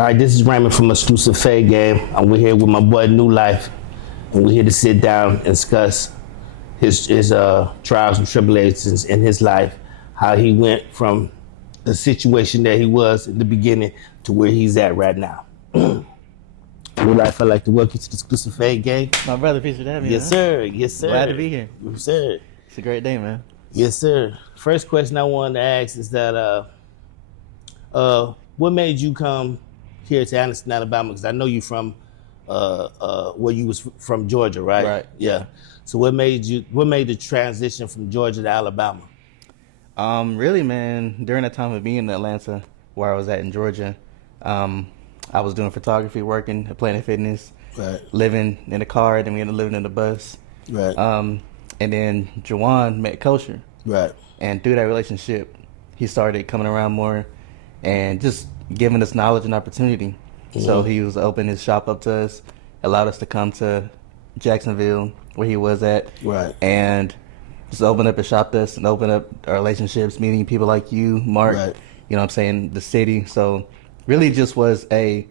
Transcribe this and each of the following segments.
All right, this is Raymond from Exclusive Fade Game. We're here with my boy NewLife, and we're here to sit down and discuss his trials and tribulations in his life, how he went from the situation that he was in the beginning to where he's at right now. NewLife, I'd like to welcome you to the Exclusive Fade Game. My brother, appreciate having me. Yes, sir. Yes, sir. Glad to be here. Yes, sir. It's a great day, man. Yes, sir. First question I wanted to ask is that what made you come here to Anderson, Alabama? Because I know you from where you was from, Georgia, right? Right. Yeah. So what made the transition from Georgia to Alabama? Really, man, during the time of being in Atlanta, where I was at in Georgia, I was doing photography, working at Planet Fitness, Right. living in a car, then we ended up living in the bus. Right. And then Jawan met Kosher. Right. And through that relationship, he started coming around more and just giving us knowledge and opportunity. Mm-hmm. So he was opening his shop up to us, allowed us to come to Jacksonville, where he was at. Right. And just open up his shop to us and open up our relationships, meeting people like you, Mark, Right. you know what I'm saying, the city. So really just was a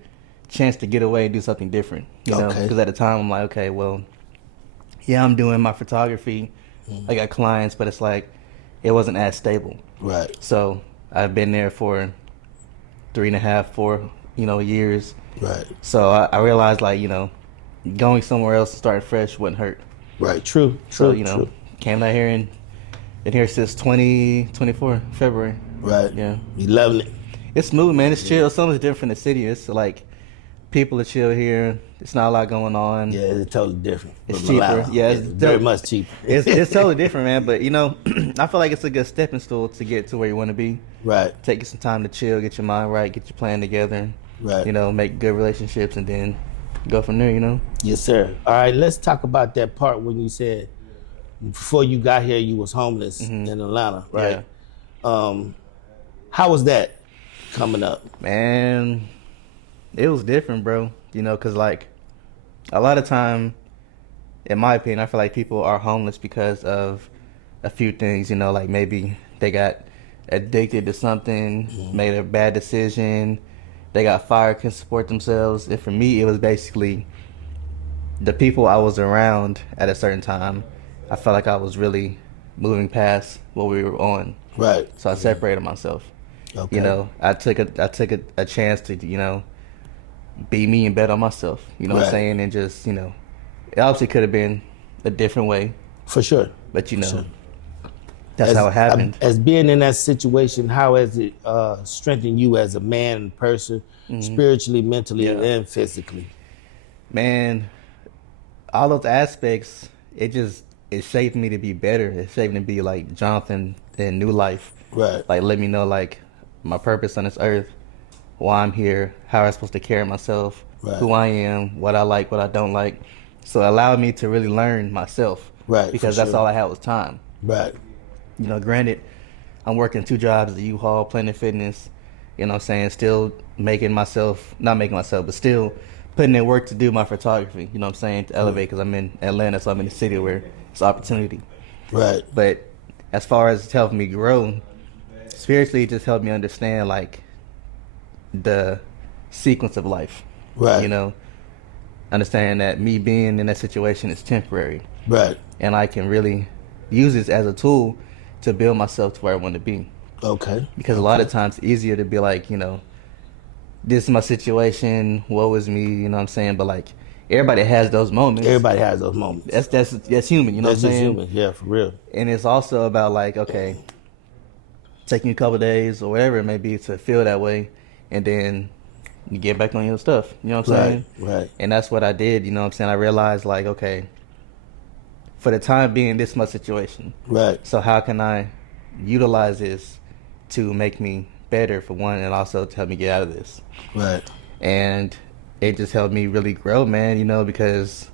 chance to get away and do something different, you know, Okay. because at the time I'm like, okay, well, yeah, I'm doing my photography. I got clients, but it's like, it wasn't as stable. Right. So I've been there for 3.5, 4, years. Right. So I realized, like, going somewhere else and starting fresh wouldn't hurt. Right. True. So, True. came out here and been here since 2024, February. Right. Yeah. You loving it? It's smooth, man. It's chill. Something's different in the city. It's like, people are chill here. It's not a lot going on. Yeah, it's totally different. It's from cheaper. Alabama. Yeah, it's very much cheaper. It's totally different, man. But, I feel like it's a good stepping stool to get to where you want to be. Right. Take you some time to chill, get your mind right, get your plan together. Right. Make good relationships, and then go from there, Yes, sir. All right, let's talk about that part when you said before you got here you was homeless in Atlanta, right? Yeah. How was that coming up? Man, it was different, bro. Because, like, a lot of time, in my opinion, I feel like people are homeless because of a few things, like maybe they got addicted to something, made a bad decision, they got fired, couldn't support themselves. And for me, it was basically the people I was around at a certain time. I felt like I was really moving past what we were on. Right. So I separated myself. Okay. I took a chance to, be me and bet on myself. You know what I'm saying? And just, it obviously could have been a different way. For sure. But, For sure. That's how it happened. As being in that situation, how has it strengthened you as a man and person, spiritually, mentally, and physically? Man, all those aspects, it shaped me to be better. It shaped me to be like Jonathan in NewLife. Right. Like, let me know, like, my purpose on this earth, why I'm here, how I'm supposed to carry myself, who I am, what I like, what I don't like. So it allowed me to really learn myself. Right. Because that's all I had was time. Right. Granted, I'm working 2 jobs at U-Haul, Planet Fitness, still not making myself, but still putting in work to do my photography, to elevate, because I'm in Atlanta, so I'm in a city where it's opportunity. Right. But as far as helping me grow, spiritually, it just helped me understand, like, the sequence of life. Right. Understanding that me being in that situation is temporary. Right. And I can really use this as a tool to build myself to where I want to be. Okay. Because a lot of times it's easier to be like, this is my situation, woe is me, you know what I'm saying? But, like, everybody has those moments. Everybody has those moments. That's human, you know That's what I'm just saying? human, yeah, for real. And it's also about, like, okay, taking a couple of days or whatever it may be to feel that way, and then you get back on your stuff, you know what I'm saying? Right. And that's what I did, you know what I'm saying? I realized, like, okay, for the time being, this is my situation. Right. So how can I utilize this to make me better, for one, and also to help me get out of this? Right. And it just helped me really grow, man, because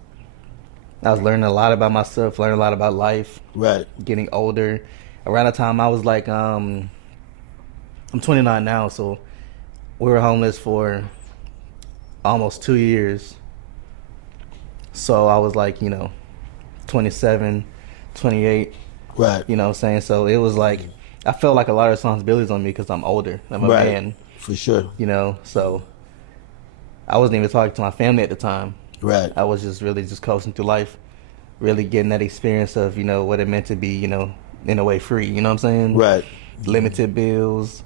I was learning a lot about myself, learning a lot about life. Right. Getting older. Around the time I was like, I'm 29 now, so we were homeless for almost 2 years. So I was like, 27, 28. Right. You know what I'm saying? So it was like, I felt like a lot of responsibilities on me because I'm older. I'm a man. For sure. So I wasn't even talking to my family at the time. Right. I was just really just coasting through life, really getting that experience of, what it meant to be, in a way free. You know what I'm saying? Right. Limited bills,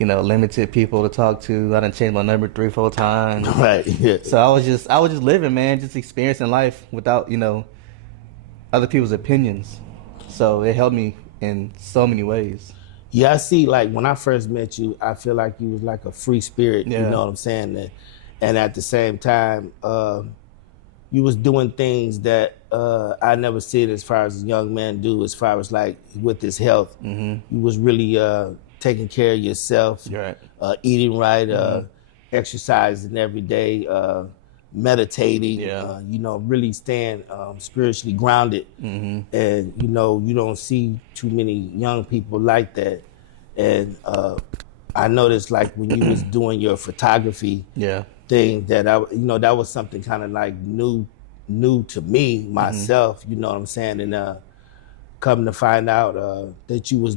limited people to talk to. I done changed my number 3, 4 times. Right. Yeah. So I was just living, man, just experiencing life without, other people's opinions. So it helped me in so many ways. Yeah, I see. Like when I first met you, I feel like you was like a free spirit. You Yeah. know what I'm saying? And at the same time, you was doing things that I never seen as far as a young man do. As far as like with his health, you was really taking care of yourself, You're right. eating right, exercising every day, meditating. Yeah. Really staying spiritually grounded. And you don't see too many young people like that. And I noticed like when you was doing your photography Yeah. thing that that was something kind of like new to me myself. You know what I'm saying? And come to find out that you was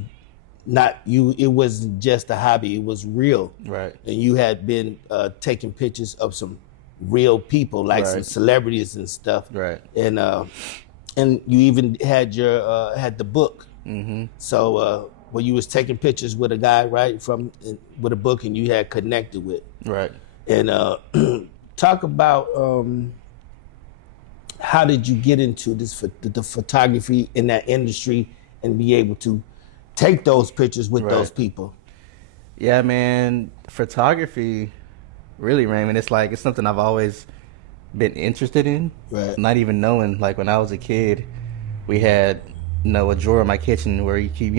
not you. It wasn't just a hobby. It was real. Right. And you had been taking pictures of some real people, like some Right. celebrities and stuff. Right. And you even had your had the book. So where you was taking pictures with a guy, right, with a book, and you had connected with. Right. And talk about how did you get into the photography in that industry and be able to take those pictures with Right. those people? Yeah, man. Photography, really, Raymond, it's something I've always been interested in. Right. Not even knowing, like when I was a kid, we had, a drawer in my kitchen where you keep,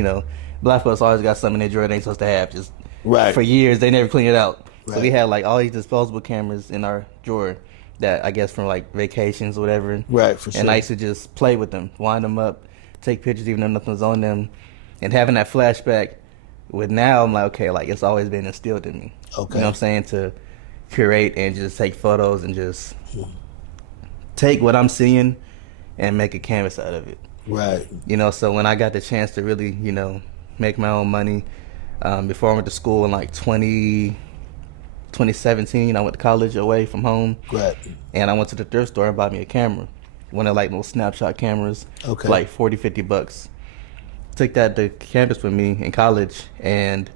black folks always got something in their drawer they ain't supposed to have. Just Right. for years, they never clean it out. So Right. we had like all these disposable cameras in our drawer that I guess from like vacations or whatever. Right, for sure. And I used to just play with them, wind them up, take pictures even though nothing was on them, and having that flashback. With now, I'm like, okay, like it's always been instilled in me. Okay. You know what I'm saying? To curate and just take photos and just take what I'm seeing and make a canvas out of it. Right. So when I got the chance to really, make my own money, before I went to school in like 2017, I went to college away from home. Right. And I went to the thrift store and bought me a camera. One of like little snapshot cameras. Okay. For like $40-$50. Took that to campus with me in college, and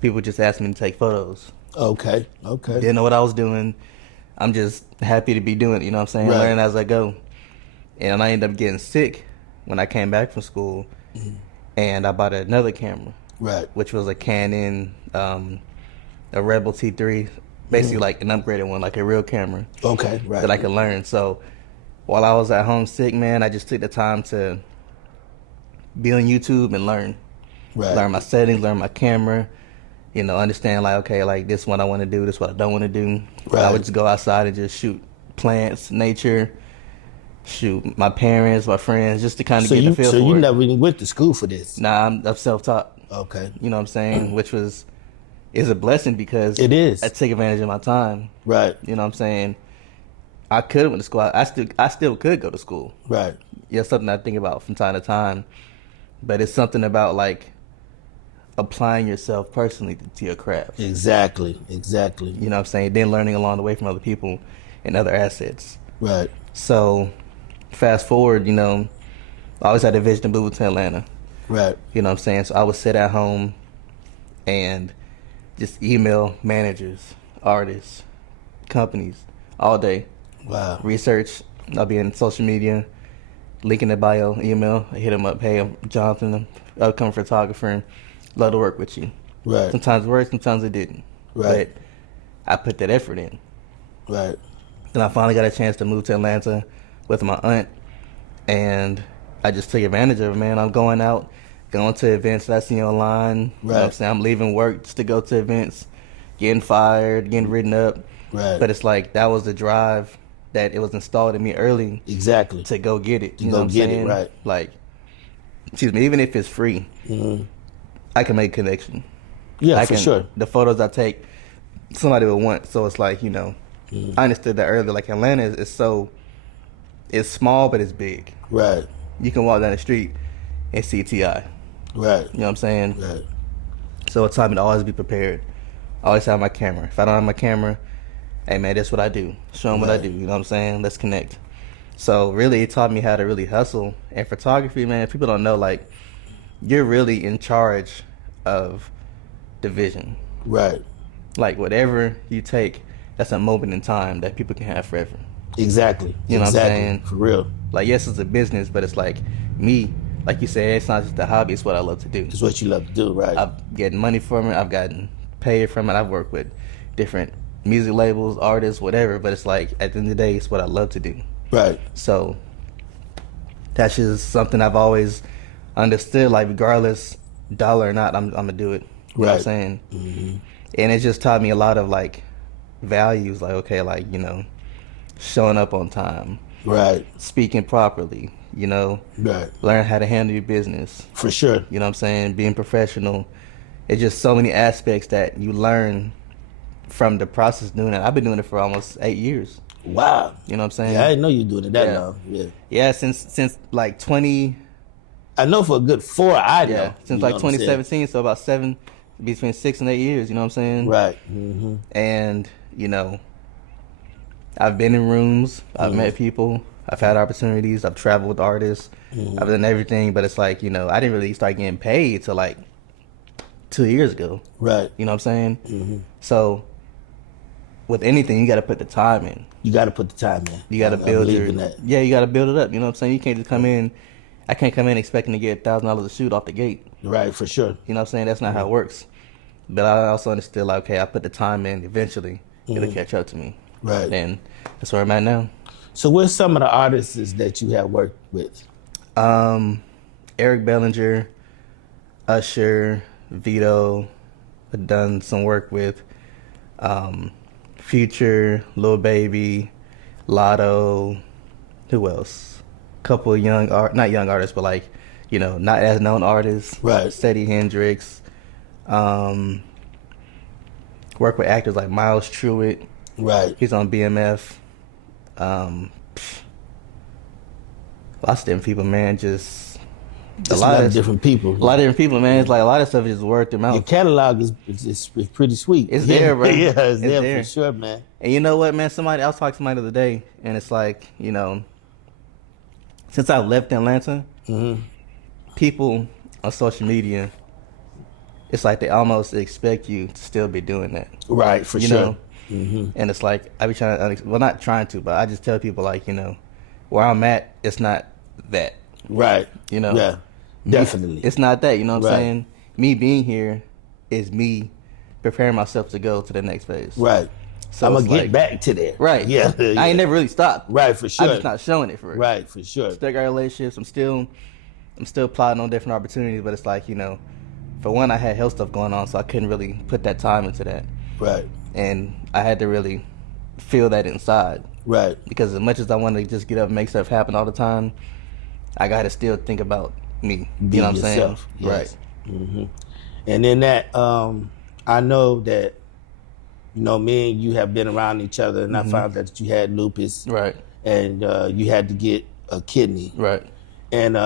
people just asked me to take photos. Okay. Okay. Didn't know what I was doing. I'm just happy to be doing it, you know what I'm saying? Right. Learning as I go. And I ended up getting sick when I came back from school, and I bought another camera, Right. which was a Canon, a Rebel T3, basically like an upgraded one, like a real camera Okay. Right. that I could learn. So while I was at home sick, man, I just took the time to be on YouTube and learn. Right. Learn my settings, learn my camera, understand like, okay, like this is what I want to do, this is what I don't want to do. Right. I would just go outside and just shoot plants, nature, shoot my parents, my friends, just to kind of So get you the feel so for you it. never even went to school for this? Nah, I'm self-taught. Okay. You know what I'm saying? Which is a blessing because It is. I take advantage of my time. Right. You know what I'm saying? I could have went to school. I still could go to school. Right. Yeah, something I think about from time to time. But it's something about like applying yourself personally to your craft. Exactly. Exactly. You know what I'm saying? Then learning along the way from other people and other assets. Right. So fast forward, I always had a vision to move to Atlanta. Right. You know what I'm saying? So I would sit at home and just email managers, artists, companies all day. Wow. Research. I'll be in social media, link in the bio, email. I hit them up. Hey, I'm Jonathan. I'm an upcoming photographer. And love to work with you. Right. Sometimes it worked, sometimes it didn't. Right. But I put that effort in. Right. Then I finally got a chance to move to Atlanta with my aunt, and I just took advantage of it, man. I'm going out, going to events that I see online. You know what I'm Right. saying? I'm leaving work just to go to events, getting fired, getting written up. Right. But it's like that was the drive that it was installed in me early Exactly. to go get it. To You go know what I'm get it, saying? right. Like, excuse me, even if it's free, I can make a connection. Yeah, I for can, sure. The photos I take, somebody will want. So it's like, I understood that earlier. Like Atlanta is so, it's small but it's big. Right. You can walk down the street and see TI. Right. You know what I'm saying? Right. So it taught me to always be prepared. I always have my camera. If I don't have my camera, hey man, that's what I do. Show them what I do. You know what I'm saying? Let's connect. So really, it taught me how to really hustle. And photography, man, people don't know, like, you're really in charge of the vision. Right. Like, whatever you take, that's a moment in time that people can have forever. Exactly. You know exactly. what I'm saying? For real. Like, yes, it's a business, but it's like me, like you said, it's not just a hobby, it's what I love to do. It's what you love to do, right? I've gotten money from it, I've gotten paid from it, I've worked with different music labels, artists, whatever, but it's like, at the end of the day, it's what I love to do. Right. So that's just something I've always understood, like, regardless, dollar or not, I'm gonna do it. You know what I'm saying? Mm-hmm. And it just taught me a lot of, like, values, like, okay, like, you know, showing up on time, right, speaking properly, you know, right, learn how to handle your business. For sure. You know what I'm saying? Being professional. It's just so many aspects that you learn from the process doing it. I've been doing it for almost 8 years. Wow. You know what I'm saying? Yeah, I didn't know you were doing it that long. Yeah. Yeah, since like 20. I know for a good 4. I know. Yeah, since like 2017, so about between 6 and 8 years. You know what I'm saying? Right. Mm-hmm. And you know, I've been in rooms, I've met people, I've had opportunities, I've traveled with artists, I've done everything, but it's like, you know, I didn't really start getting paid till like 2 years ago. Right. You know what I'm saying? So with anything, you got to put the time in. You got to put the time in. You got to build your. That. Yeah, you got to build it up. You know what I'm saying? You can't just come in. I can't come in expecting to get $1,000 a shoot off the gate. Right, for sure. You know what I'm saying? That's not how it works. But I also understood, like, okay, I put the time in. Eventually, it'll catch up to me. Right. And that's where I'm at now. So what's some of the artists that you have worked with? Eric Bellinger, Usher, Vito. I've done some work with Future, Lil Baby, Lotto. Who else? Couple of not young artists, but like, you know, not as known artists. Right. Steady Hendrix. Work with actors like Miles Truitt. Right. He's on BMF. Lots of different people, man. Just a lot of different people. A lot of different people, man. It's like a lot of stuff is just word of mouth. Your catalog is pretty sweet. It's there, bro. Yeah, it's there for sure, man. And you know what, man? I was talking to somebody the other day, and it's like, you know, since I left Atlanta, people on social media, it's like they almost expect you to still be doing that. Right, for sure. And it's like, I be trying to, well, not trying to, but I just tell people, like, you know, where I'm at, it's not that. Right. You know? Yeah, definitely. It's not that, you know what I'm saying? Me being here is me preparing myself to go to the next phase. Right. So I'm going to get back to that. Right. Yeah. I ain't never really stopped. Right, for sure. I'm just not showing it for real. Right, for sure. Still got relationships. I'm still plotting on different opportunities, but it's like, you know, for one, I had health stuff going on, so I couldn't really put that time into that. Right. And I had to really feel that inside. Right. Because as much as I wanted to just get up and make stuff happen all the time, I got to still think about me. You know what I'm saying? Yes. Right. Mm-hmm. And in that, I know that, you know, me and you have been around each other, and I found out that you had lupus. Right. And you had to get a kidney. Right. And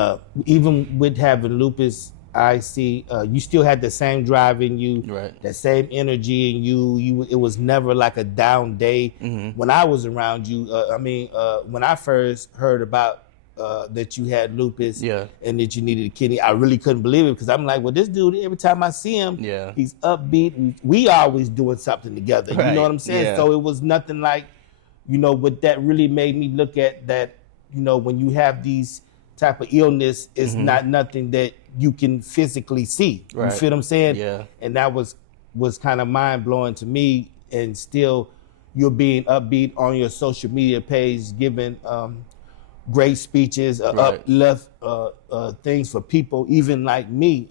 even with having lupus, I see you still had the same drive in you, right? That same energy in you. It was never like a down day. When I was around you, when I first heard about that you had lupus, and that you needed a kidney, I really couldn't believe it, because I'm like, well, this dude, every time I see him, he's upbeat. We always doing something together. Right. You know what I'm saying? Yeah. So it was nothing like, you know, what that really made me look at that. You know, when you have these type of illness, it's not nothing that you can physically see. Right. You feel what I'm saying? Yeah. And that was kind of mind blowing to me. And still, you're being upbeat on your social media page, giving great speeches, uplift things for people, even like me.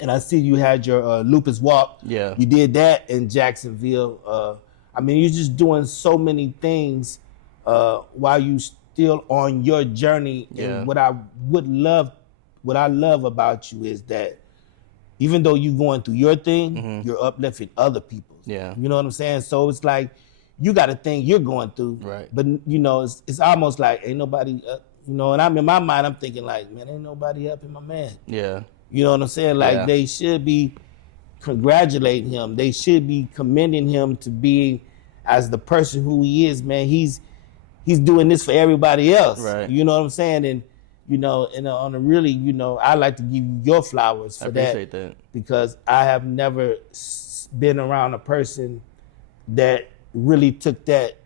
And I see you had your lupus walk. Yeah. You did that in Jacksonville. You're just doing so many things while you still on your journey. Yeah. And what I love about you is that even though you're going through your thing, you're uplifting other people. Yeah. You know what I'm saying? So it's like, you got a thing you're going through, right? But you know, it's almost like ain't nobody, you know. And I'm in my mind, I'm thinking like, man, ain't nobody helping my man. Yeah. You know what I'm saying? Like they should be congratulating him. They should be commending him to being as the person who he is, man, he's doing this for everybody else. Right. You know what I'm saying? And and on a really, I like to give you your flowers for I appreciate that. because I have never been around a person that really took that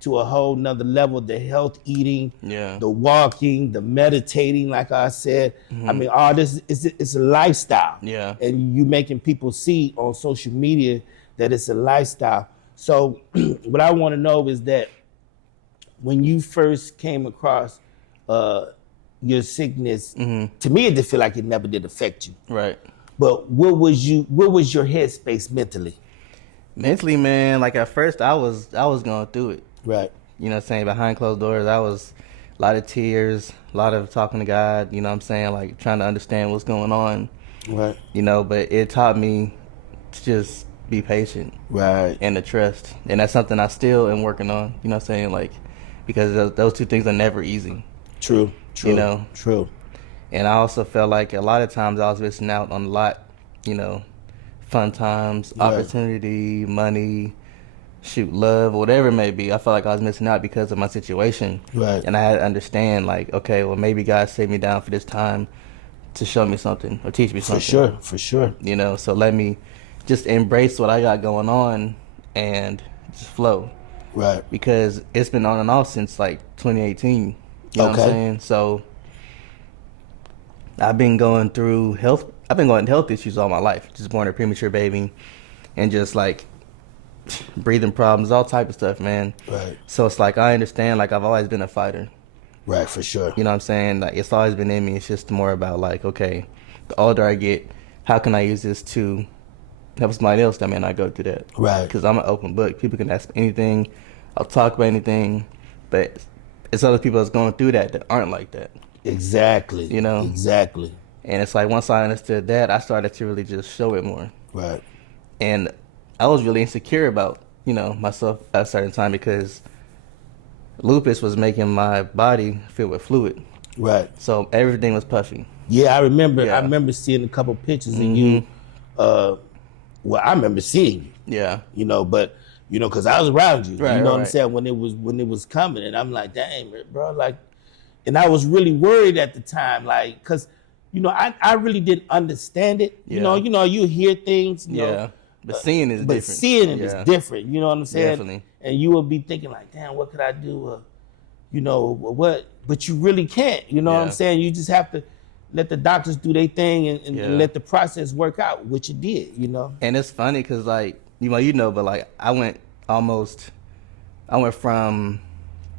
to a whole nother level. The health eating, the walking, the meditating, like I said. I mean, all this it's a lifestyle. Yeah. And you making people see on social media that it's a lifestyle. So what I want to know is that when you first came across your sickness, to me it did feel like it never did affect you. Right. But what was your headspace mentally? Mentally, man, like at first I was going through it. Right. You know what I'm saying? Behind closed doors, I was a lot of tears, a lot of talking to God, you know what I'm saying? Like trying to understand what's going on. Right. But it taught me to just be patient. Right. And to trust. And that's something I still am working on, you know what I'm saying? Like, because those two things are never easy. True. True. And I also felt like a lot of times I was missing out on a lot, fun times, opportunity, money, love, whatever it may be. I felt like I was missing out because of my situation. Right. And I had to understand, like, okay, well, maybe God saved me down for this time to show me something or teach me something. For sure. So let me just embrace what I got going on and just flow. Right. Because it's been on and off since like 2018. You know what I'm saying? So I've been going through health issues all my life. Just born a premature baby and just like breathing problems, all type of stuff, man. Right. So it's like I understand, like I've always been a fighter. Right, for sure. You know what I'm saying? Like it's always been in me. It's just more about like, okay, the older I get, how can I use this to help somebody else that may not go through that? Right. Because I'm an open book. People can ask me anything. I'll talk about anything. But it's other people that's going through that aren't like that. Exactly. Exactly. And it's like once I understood that, I started to really just show it more. Right. And I was really insecure about, myself at a certain time because lupus was making my body filled with fluid. Right. So everything was puffy. Yeah, I remember. Yeah. I remember seeing a couple pictures of you. Well, I remember seeing you. Yeah. But because I was around you. Right, you know what I'm saying? When it was coming, and I'm like, dang, bro, like, and I was really worried at the time, like, cause I really didn't understand it. Yeah. You hear things. You know, but seeing is different. But seeing it is different. You know what I'm saying? Definitely. And you will be thinking like, damn, what could I do? What? But you really can't. You know what I'm saying? You just have to let the doctors do their thing and let the process work out, which it did. And it's funny because like but like I went from,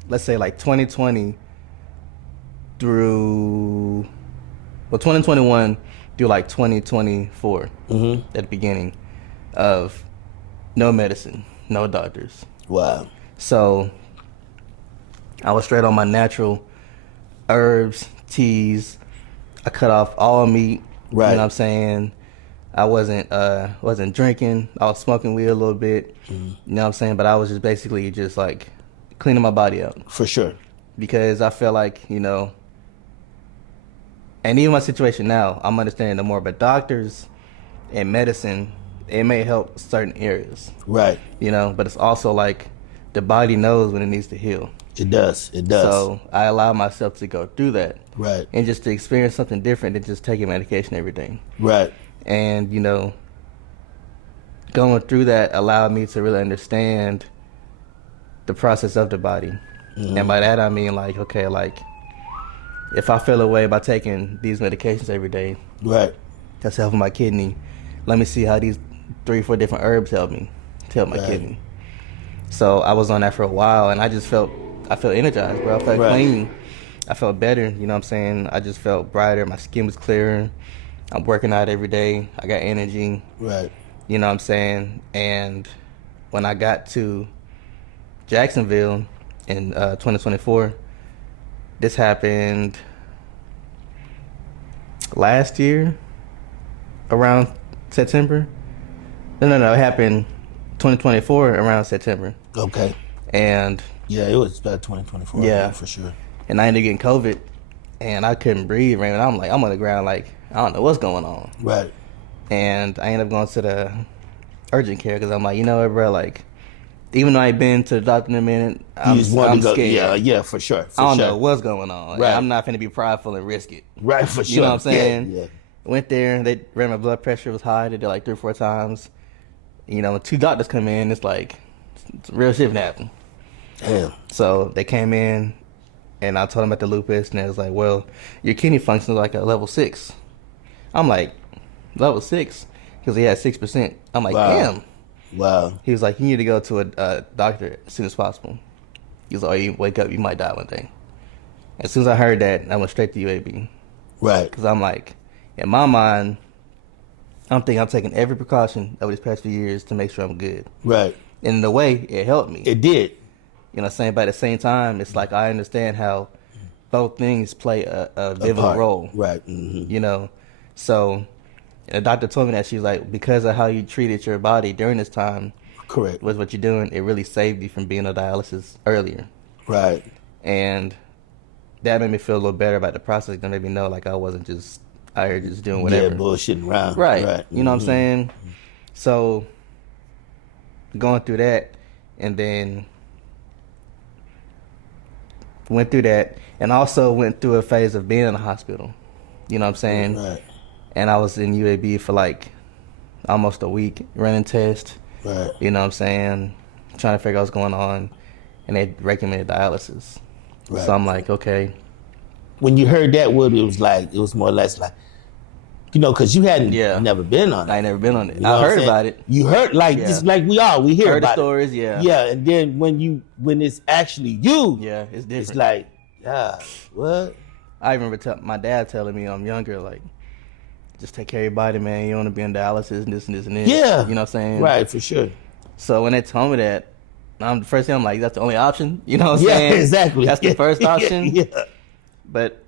let's say like 2020 through 2021 through like 2024 at the beginning of no medicine, no doctors. Wow. So I was straight on my natural herbs, teas. I cut off all meat. Right. You know what I'm saying? I wasn't drinking. I was smoking weed a little bit. You know what I'm saying? But I was just basically just like cleaning my body out. For sure. Because I feel like, and even my situation now, I'm understanding the more. But doctors and medicine, it may help certain areas. Right. But it's also like the body knows when it needs to heal. It does. So I allow myself to go through that. Right. And just to experience something different than just taking medication every day. Right. And, going through that allowed me to really understand the process of the body. And by that I mean like, okay, like if I feel away by taking these medications every day, right, that's helping my kidney. Let me see how these 3-4 different herbs help me to help my kidney. So I was on that for a while and I felt energized, bro. I felt clean. I felt better, you know what I'm saying? I just felt brighter. My skin was clearer. I'm working out every day. I got energy. Right. You know what I'm saying? And when I got to Jacksonville in 2024, this happened last year around September. No, it happened 2024 around September. Okay. And yeah, it was about 2024. Yeah, for sure. And I ended up getting COVID, and I couldn't breathe, man. And I'm on the ground, like I don't know what's going on. Right. And I ended up going to the urgent care because I'm like, you know what, bro, like even though I ain't been to the doctor in a minute, You just wanted I'm to go. scared. Yeah, for sure. I don't know what's going on. Right. I'm not finna be prideful and risk it. Right, for sure. You know what I'm saying? Yeah. Went there, they ran my blood pressure was high. They did like 3 or 4 times. You know, when 2 doctors come in, it's like it's real shit happen. Damn. So they came in, and I told them about the lupus, and it was like, well, your kidney function is like a level 6. I'm like, level 6? Because he had 6%. I'm like, Wow. damn. Wow. He was like, you need to go to a doctor as soon as possible. He was like, oh, you wake up, you might die one day. As soon as I heard that, I went straight to UAB. Right. Because I'm like, in my mind, I'm thinking I'm taking every precaution over these past few years to make sure I'm good. Right. And in a way, it helped me. It did. You know what I'm saying? But at the same time, it's like I understand how both things play a vital role. Right. Mm-hmm. You know? So, and the doctor told me that. She was like, because of how you treated your body during this time, Correct. was what you're doing, it really saved you from being on dialysis earlier. Right. And that made me feel a little better about the process. That made me know like I wasn't just out here just doing whatever. Yeah, bullshitting around. Right. Right. You know what I'm saying? So going through that, and then went through that, and also went through a phase of being in the hospital. You know what I'm saying? Right. And I was in UAB for like almost a week, running tests. Right. You know what I'm saying? Trying to figure out what's going on. And they recommended dialysis. Right. So I'm like, okay. When you heard that word, it was like, it was more or less like, you know, because you hadn't never been on it. I ain't never been on it. You know I what I'm heard saying? about it. You heard, like, just like we hear Heard about the stories, it. yeah. Yeah, and then when it's actually you, Yeah, it's different. it's like, yeah, what? I remember my dad telling me I'm younger, like, just take care of your body, man. You don't want to be on dialysis and this and this and this. Yeah. You know what I'm saying? Right, for sure. So when they told me that, the first thing I'm like, that's the only option? You know what I'm Yeah, saying? exactly. That's the first option? Yeah. But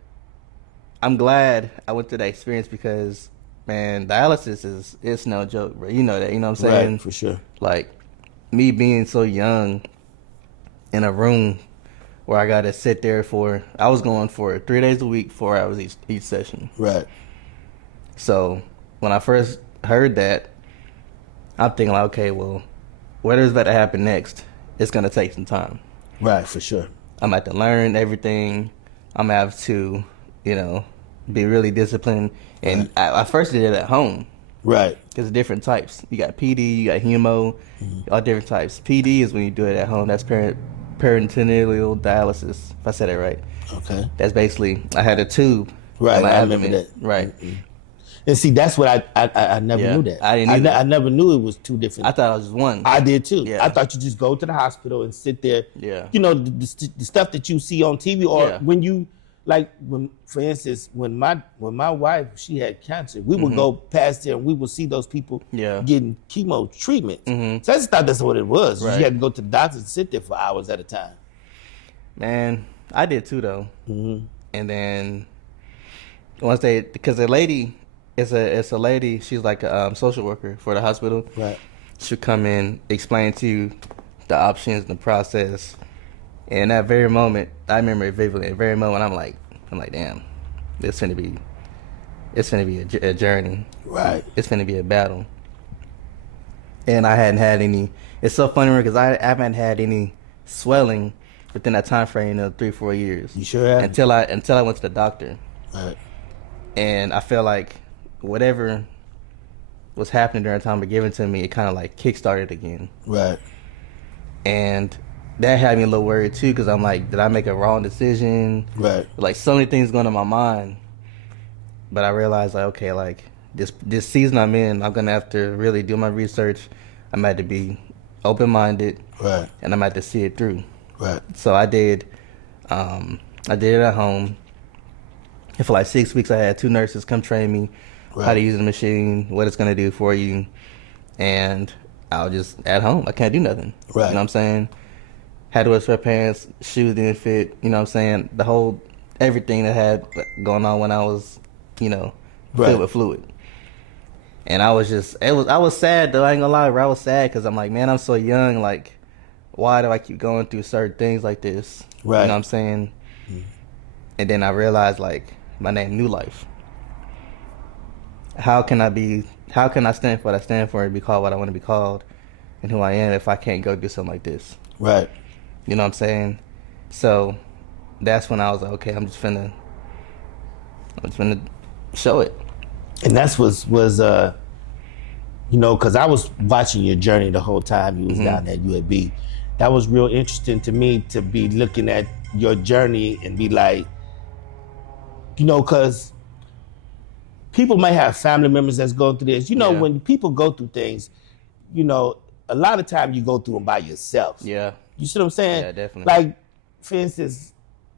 I'm glad I went through that experience because, man, dialysis it's no joke, bro. You know that, you know what I'm saying? Right, for sure. Like, me being so young in a room where I got to sit there I was going for 3 days a week, 4 hours each session. Right. So when I first heard that, I'm thinking like, okay, well, whatever's about to happen next, it's going to take some time. Right, for sure. I'm going to have to learn everything. I'm going to have to, you know, be really disciplined. And I first did it at home. Right. Because different types. You got PD, you got hemo, all different types. PD is when you do it at home. That's peritoneal dialysis, if I said it right. Okay. That's basically, I had a tube. Right, in my I remember abdomen. that. Right. Mm-hmm. And see, that's what I never Yeah, knew that. I didn't either. I never knew it was two different. I thought it was just one. I did too. Yeah. I thought you just go to the hospital and sit there. Yeah. You know, the stuff that you see on TV, or Yeah. when you, like, when, for instance, when my wife, she had cancer, we would go past there and we would see those people getting chemo treatment. So I just thought that's what it was. Right. You had to go to the doctor and sit there for hours at a time. Man, I did too though. And then once because the lady, it's a lady. She's like a social worker for the hospital. Right. She'll come in, explain to you the options and the process. And that very moment, I remember it vividly. At the very moment, I'm like, damn, it's gonna be a journey. Right. It's gonna be a battle. And I hadn't had any. It's so funny because I haven't had any swelling within that time frame of 3-4 years. You sure have? Until I went to the doctor. Right. And I felt like whatever was happening during the time of giving to me, it kind of like kickstarted again. Right. And that had me a little worried too, because I'm like, did I make a wrong decision? Right. Like so many things going in my mind. But I realized like, okay, like this season I'm in, I'm gonna have to really do my research. I'm gonna have to be open-minded. Right. And I'm gonna have to see it through. Right. So I did. I did it at home. And for like 6 weeks, I had 2 nurses come train me how to use the machine, what it's gonna do for you, and I was just at home. I can't do nothing. Right. You know what I'm saying? Had to wear sweatpants, shoes didn't fit. You know what I'm saying? The whole everything that had going on when I was, you know, filled with fluid. And I was I was sad though. I ain't gonna lie, bro. I was sad because I'm like, man, I'm so young. Like, why do I keep going through certain things like this? Right. You know what I'm saying? And then I realized, like, my name, NewLife. How can I stand for what I stand for and be called what I want to be called? and who I am if I can't go do something like this. Right. You know what I'm saying? So that's when I was like, okay, I'm just finna show it. And that's was you know, because I was watching your journey the whole time you was down at UAB. That was real interesting to me to be looking at your journey and be like, you know, because people may have family members that's going through this. You know, when people go through things, you know, a lot of time you go through them by yourself. Yeah. You see what I'm saying? Yeah, definitely. Like, for instance,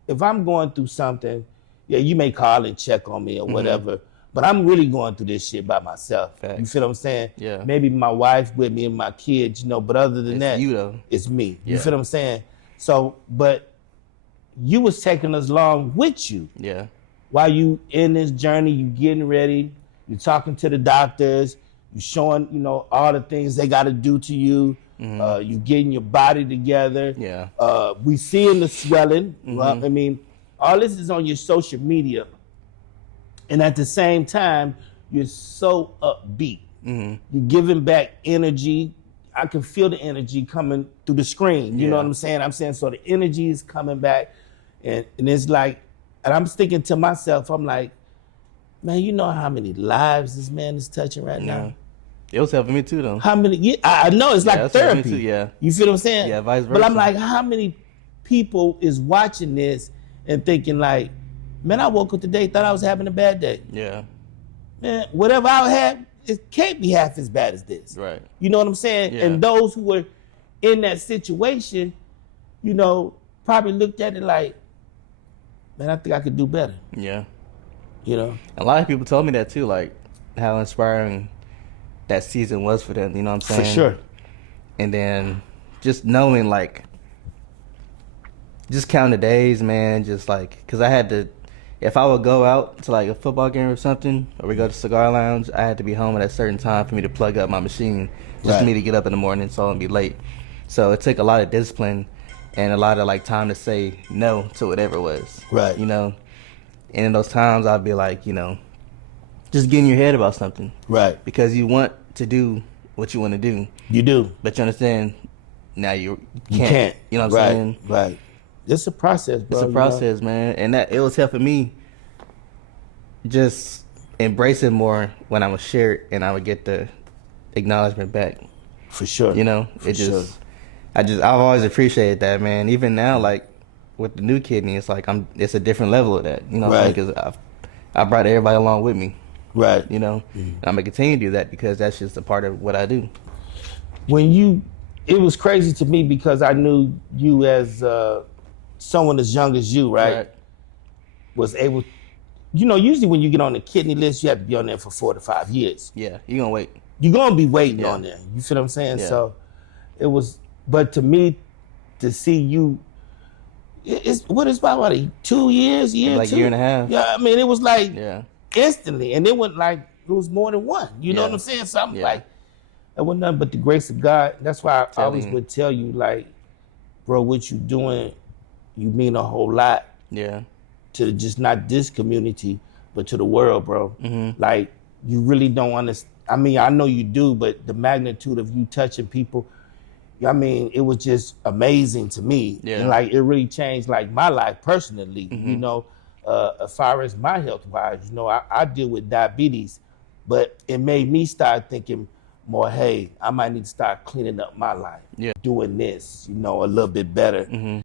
if I'm going through something, yeah, you may call and check on me or whatever, but I'm really going through this shit by myself. Facts. You feel what I'm saying? Yeah. Maybe my wife with me and my kids, you know, but other than that, you though. it's me. You Yeah. feel what I'm saying? So, but you was taking us along with you. Yeah. While you in this journey, you getting ready, you talking to the doctors, you showing, you know, all the things they got to do to you. You getting your body together. Yeah. We seeing the swelling. I mean, all this is on your social media. And at the same time, you're so upbeat. You're giving back energy. I can feel the energy coming through the screen. You know what I'm saying? I'm saying, so the energy is coming back. And it's like, and I'm thinking to myself, I'm like, man, you know how many lives this man is touching right now? It was helping me too, though. How many? Yeah, I know it's like that's helping me therapy. too, yeah. You feel what I'm saying? Yeah, vice But I'm versa. like, how many people is watching this and thinking like, man, I woke up today, thought I was having a bad day. Yeah. Man, whatever I had, it can't be half as bad as this. Right. You know what I'm saying? Yeah. And those who were in that situation, you know, probably looked at it like, man, I think I could do better. Yeah. You know? A lot of people told me that too, like how inspiring that season was for them. You know what I'm saying? For sure. And then just knowing, like, just counting the days, man. Just like, because I had to, if I would go out to like a football game or something, or we go to Cigar Lounge, I had to be home at a certain time for me to plug up my machine, just for me to get up in the morning so I wouldn't be late. So it took a lot of discipline and a lot of like time to say no to whatever it was. Right. You know? And in those times, I'd be like, you know, just get in your head about something. Right. Because you want to do what you want to do. You do. But you understand, now you can't. You can't. You know what I'm saying? Right. It's a process, bro. It's a process, man. And that it was helping me just embrace it more when I would share it and I would get the acknowledgement back. For sure. You know? For It just, sure. I've always appreciated that, man. Even now, like, with the new kidney, it's like it's a different level of that. You know what I'm saying? Because I brought everybody along with me. Right. You know? And I'm going to continue to do that because that's just a part of what I do. It was crazy to me because I knew you as someone as young as you, right? Was able, you know, usually when you get on the kidney list, you have to be on there for 4 to 5 years. Yeah, you're going to wait. You're going to be waiting on there. You feel what I'm saying? Yeah. So it was, but to me, to see you, it's about 2 years, Like a year and a half. Yeah, I mean, it was like Yeah. instantly, and it went like it was more than one. You know what I'm saying? So I'm like, it wasn't nothing but the grace of God. That's why I always would tell you, like, bro, what you doing, you mean a whole lot. Yeah. To just not this community, but to the world, bro. Like, you really don't understand. I mean, I know you do, but the magnitude of you touching people, I mean, it was just amazing to me. Yeah. And like, it really changed like my life personally, you know, as far as my health wise, you know, I deal with diabetes, but it made me start thinking more, hey, I might need to start cleaning up my life, doing this, you know, a little bit better.